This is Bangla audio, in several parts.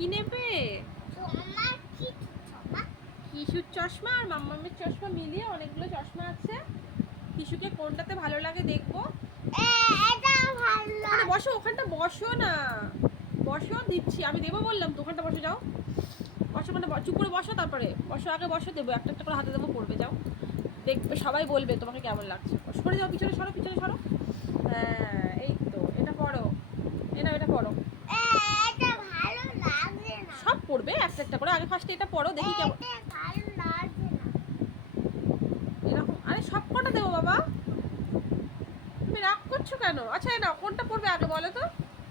কি নেবে? তোমার কি চশমা? কিশুর চশমা আর মাম্মামের চশমা মিলিয়ে অনেকগুলো চশমা আছে। কিশুকে কোনটাতে ভালো লাগে দেখবো। এটা ভালো ওখানে বসো, ওখানটা বসো না। বসো, দিচ্ছি আমি, দেবো বললাম তো, ওখানটা বসে যাও। বসো, ওখানে চুপ করে বসো, তারপরে বসো, আগে বসো, দেবো একটা একটা করে হাতে দেবো, পড়বে যাও। দেখবে সবাই বলবে তোমাকে কেমন লাগছে। সরে যাও, পিছনে সরো, পিছনে সরো। হ্যাঁ এই তো, এটা পড়ো। এটা পড়ো। এটা ভালো লাগছে না। সব পড়বে একটা একটা করে, আগে ফার্স্টে এটা পড়ো দেখি কেমন। এটা ভালো লাগছে না। এরকম, আরে সব কটা দেবো বাবা। তুমি রাগ করছো কেন? আচ্ছা না, কোনটা পড়বে আগে বলো তো,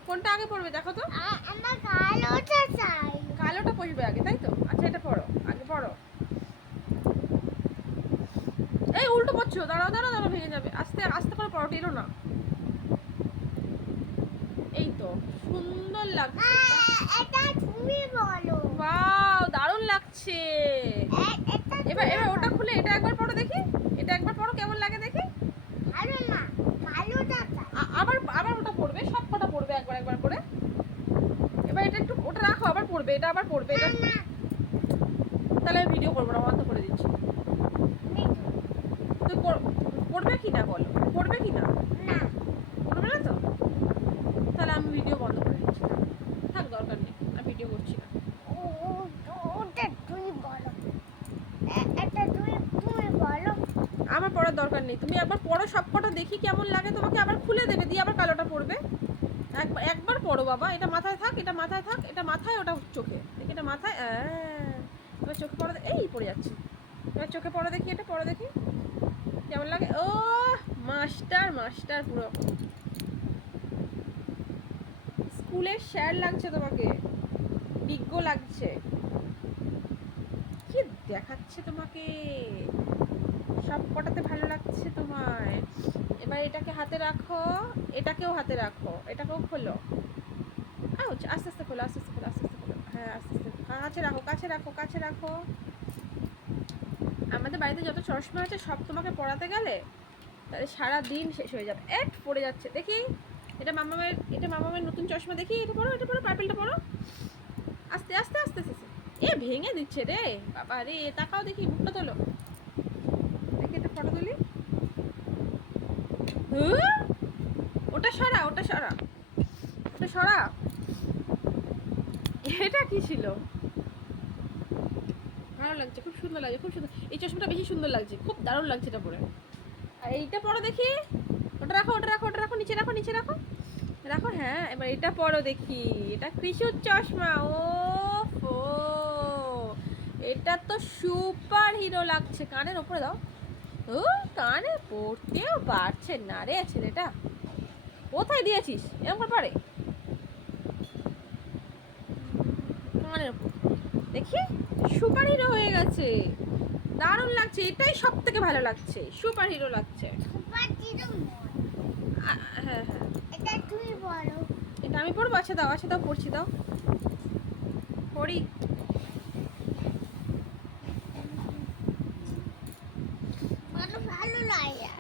কোনটা আগে পড়বে দেখো তো। আমার কালোটা চাই। কালোটা পড়বে আগে, তাই তো? আচ্ছা এটা পড়ো, আগে পড়ো। এই উল্টো পড়ছো, দাঁড়াও দাঁড়াও দাঁড়াও, ভেঙে যাবে। আস্তে আস্তে করে পড়ো, টেরো না। এই তো, সুন্দর লাগছে। এটা তুমি বলো। ওয়াও, দারুণ লাগছে। এটা এবার এবার ওটা খুলে এটা একবার পড়ো দেখি। এটা একবার পড়ো, কেমন লাগে দেখি। ভালো না, কালোটা চাই। আবার আবার ওটা পড়বে, সব কটা পড়বে একবার একবার করে। এবার এটা একটু ওটা রাখো, আবার পড়বে, এটা আবার পড়বে এটা। না তাহলে আমি ভিডিও করবো না, বন্ধ করে দিচ্ছি। তুই পড়বে কি না বলো, পড়বে কি না? না পড়বে না তো? তাহলে আমি ভিডিও বন্ধ করে দিচ্ছি। থাক, দরকার নেই, আমি ভিডিও করছি না। ওটা তুমি বলো। এটা তুমি তুমি বলো। আমার পড়ার দরকার নেই, তুমি একবার পড়ো সব কটা দেখি কেমন লাগে তোমাকে, আবার খুলে দেবে, দিয়ে আবার কালোটা পড়বে। একবার একবার পড়ো বাবা, এটা মাথায় থাক, এটা মাথায় থাক, এটা মাথায়, ওটা চোখে দেখি, এটা মাথায়। এবার চোখে পড়ো, এই পড়ে যাচ্ছে। এবার চোখে পড়ো দেখি, এটা পড়ো দেখি কেমন লাগে। ও মাস্টার মাস্টার পুরো, স্কুলের স্যার লাগছে তোমাকে, বিজ্ঞ লাগছে। কি দেখাচ্ছে তোমাকে, সব কটাতে ভালো লাগছে তোমায়। এবার এটাকে হাতে রাখো, এটাকেও হাতে রাখো, এটাকেও খোলো। আউচ, আস্তে আস্তে খোলো, আস্তে আস্তে খোলো, আস্তে আস্তে খোলো। হ্যাঁ আস্তে আস্তে, কাছে রাখো, কাছে রাখো, কাছে রাখো। আমাদের বাড়িতে যত চশমা আছে সব তোমাকে পড়াতে গেলে তাহলে সারা দিন শেষ হয়ে যাবে। পড়ে যাচ্ছে দেখি। এটা মামামের নতুন চশমা দেখি, এটা পড়ো, এটা পড়ো, পার্পেলটা পড়ো। আস্তে আস্তে আস্তে আস্তে। ভেঙে দিচ্ছে রে বাবা রে, তাকাও দেখি, মুখটা তোলো দেখি, এটা ফটো তুলি। ওটা সরা, ওটা সরা, ওটা সরা। এটা কি ছিল? ভালো লাগছে, খুব সুন্দর লাগছে, খুব সুন্দর। এই চশমাটা বেশি সুন্দর লাগছে, খুব দারুণ লাগছে এটা পরে। আর এইটা পরো দেখি। ওটা রাখো, ওটা রাখো, ওটা রাখো, নিচে রাখো, নিচে রাখো, রাখো। হ্যাঁ এবার এটা পরো দেখি। এটা কিসুর চশমা? ও এটা তো সুপার হিরো লাগছে। কানের ওপরে দাও। ও কানে পড়তেও পারছে না রে ছেলেটা। কোথায় দিয়েছিস এরকম করে পারে? কানের ওপর দেখি, সুপার হিরো হয়ে গেছে, দারুণ লাগছে। এটাই সব থেকে ভালো লাগছে, সুপার হিরো লাগছে। সুপার হিরো নয়। হ্যাঁ হ্যাঁ, এটা তুমি বলো। এটা আমি পড়বো। আচ্ছা দাও, আচ্ছা দাও, পড়ছি দাও, পড়ি। ভালো ভালো লাগে।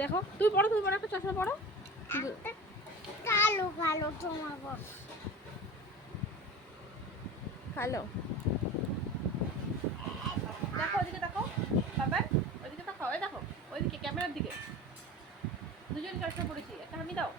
দেখো তুমি পড়ো, তুমি পড়ো, একটা চশমা পড়ো। একটা কালো কালো তোমার বলো। হ্যালো, দেখো ওইদিকে দেখো বাবা, ওইদিকে তাকাও, এই দেখো ওইদিকে ক্যামেরার দিকে। দুজন চশমা পড়েছি, একটা আমি দাও।